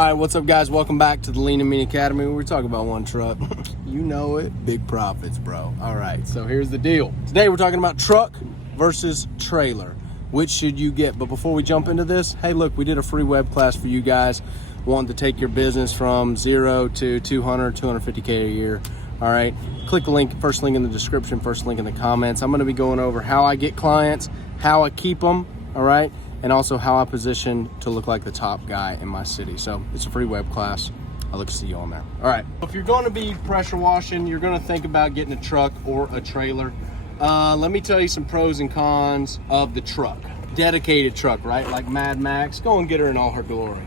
All right, what's up, guys? Welcome back to the Lean and Mean Academy. We're talking about one truck. You know it, big profits, bro. All right, so here's the deal. Today we're talking about truck versus trailer. Which should you get? But before we jump into this, hey, look, we did a free web class for you guys wanting to take your business from 0 to 200, 250K a year. All right, click the link, first link in the description, first link in the comments. I'm gonna be going over how I get clients, how I keep them, all right? And also how I position to look like the top guy in my city. So it's a free web class. I'll look to see you on there. All right, if you're going to be pressure washing, you're going to think about getting a truck or a trailer. Let me tell you some pros and cons of the truck. Dedicated truck, right? Like Mad Max. Go and get her in all her glory.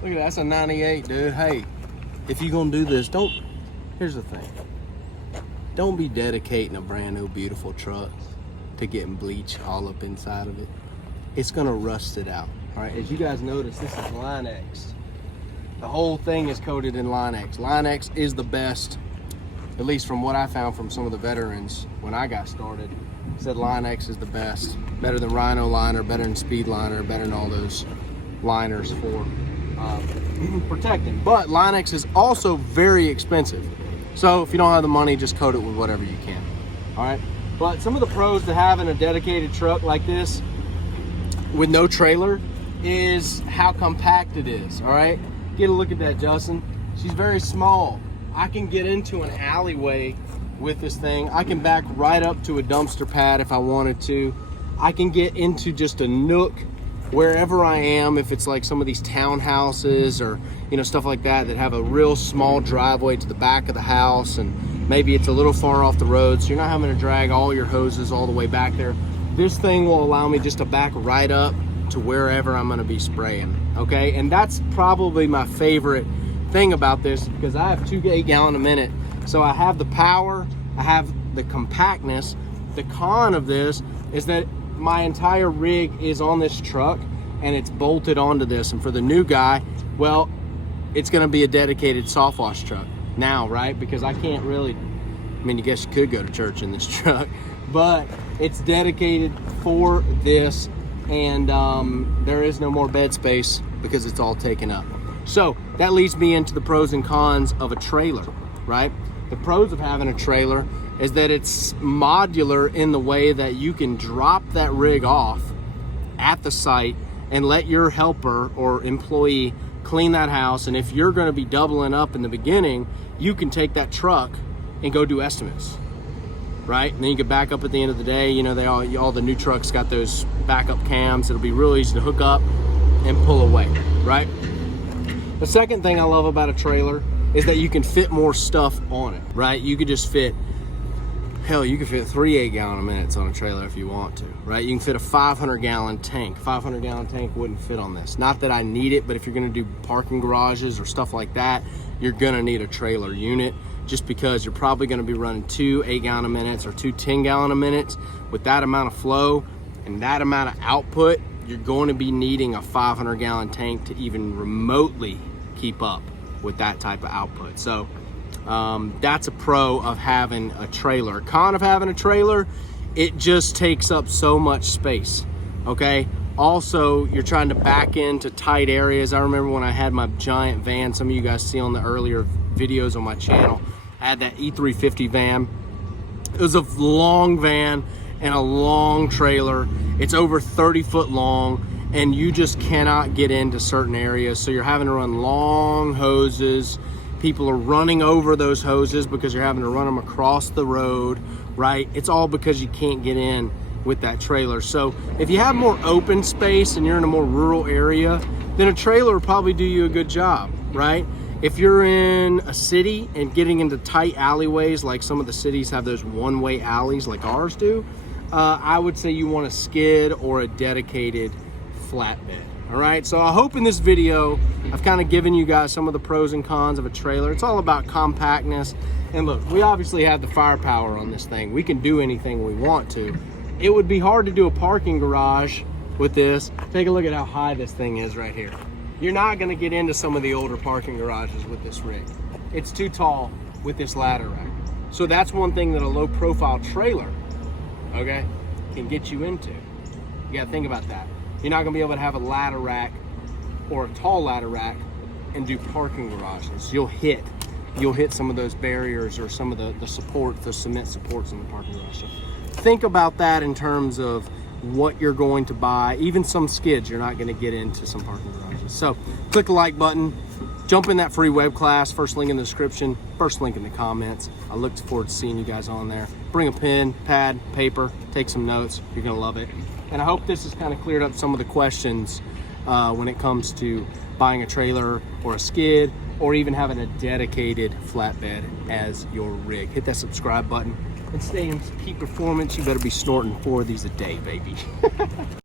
Look at that, that's a 98, dude. Hey, if you're going to do this, here's the thing. Don't be dedicating a brand new beautiful truck to getting bleach all up inside of it. It's gonna rust it out. All right, as you guys notice, this is Line-X. The whole thing is coated in Line-X. Line-X is the best, at least from what I found from some of the veterans when I got started. Said Line-X is the best, better than Rhino liner, better than Speed liner, better than all those liners for protecting. But Line-X is also very expensive. So if you don't have the money, just coat it with whatever you can. All right. But some of the pros to having a dedicated truck like this with no trailer is how compact it is, all right? Get a look at that, Justin. She's very small. I can get into an alleyway with this thing. I can back right up to a dumpster pad if I wanted to. I can get into just a nook wherever I am, if it's like some of these townhouses or stuff like that have a real small driveway to the back of the house, and maybe it's a little far off the road, so you're not having to drag all your hoses all the way back there. This thing will allow me just to back right up to wherever I'm gonna be spraying, okay? And that's probably my favorite thing about this, because I have 2 gallon a minute. So I have the power, I have the compactness. The con of this is that my entire rig is on this truck and it's bolted onto this. And for the new guy, well, it's gonna be a dedicated soft wash truck now, right? Because I can't really, I guess you could go to church in this truck, but it's dedicated for this, and there is no more bed space because it's all taken up. So that leads me into the pros and cons of a trailer, right? The pros of having a trailer is that it's modular in the way that you can drop that rig off at the site and let your helper or employee clean that house. And if you're going to be doubling up in the beginning, you can take that truck and go do estimates, right? And then you can back up at the end of the day. All the new trucks got those backup cams. It'll be real easy to hook up and pull away, right? The second thing I love about a trailer is that you can fit more stuff on it, right? You could just fit, hell, you can fit 3 8-gallon minutes on a trailer if you want to, right? You can fit a 500-gallon tank. 500-gallon tank wouldn't fit on this. Not that I need it, but if you're gonna do parking garages or stuff like that, you're gonna need a trailer unit, just because you're probably gonna be running 2 8-gallon minutes or 2 10-gallon minutes. With that amount of flow and that amount of output, you're going to be needing a 500-gallon tank to even remotely keep up with that type of output. So that's a pro of having a trailer. A con of having a trailer, it just takes up so much space, okay? Also, you're trying to back into tight areas. I remember when I had my giant van, some of you guys see on the earlier videos on my channel, I had that E350 van. It was a long van and a long trailer. It's over 30 foot long, and you just cannot get into certain areas. So you're having to run long hoses. People are running over those hoses because you're having to run them across the road, right? It's all because you can't get in with that trailer. So if you have more open space and you're in a more rural area, then a trailer will probably do you a good job, right? If you're in a city and getting into tight alleyways, like some of the cities have those one-way alleys like ours do, I would say you want a skid or a dedicated flatbed. All right, so I hope in this video I've kind of given you guys some of the pros and cons of a trailer. It's all about compactness. And look, we obviously have the firepower on this thing. We can do anything we want to. It would be hard to do a parking garage with this. Take a look at how high this thing is right here. You're not gonna get into some of the older parking garages with this rig. It's too tall with this ladder rack. So that's one thing that a low profile trailer, okay, can get you into. You gotta think about that. You're not gonna be able to have a ladder rack or a tall ladder rack and do parking garages, you'll hit some of those barriers or some of the support, the cement supports in the parking garage. So think about that in terms of what you're going to buy. Even some skids you're not going to get into some parking garages. So click the like button, jump in that free web class, first link in the description, first link in the comments. I look forward to seeing you guys on there. Bring a pen, pad, paper, take some notes. You're going to love it. And I hope this has kind of cleared up some of the questions when it comes to buying a trailer or a skid, or even having a dedicated flatbed as your rig. Hit that subscribe button and stay in peak performance. You better be snorting 4 of these a day, baby.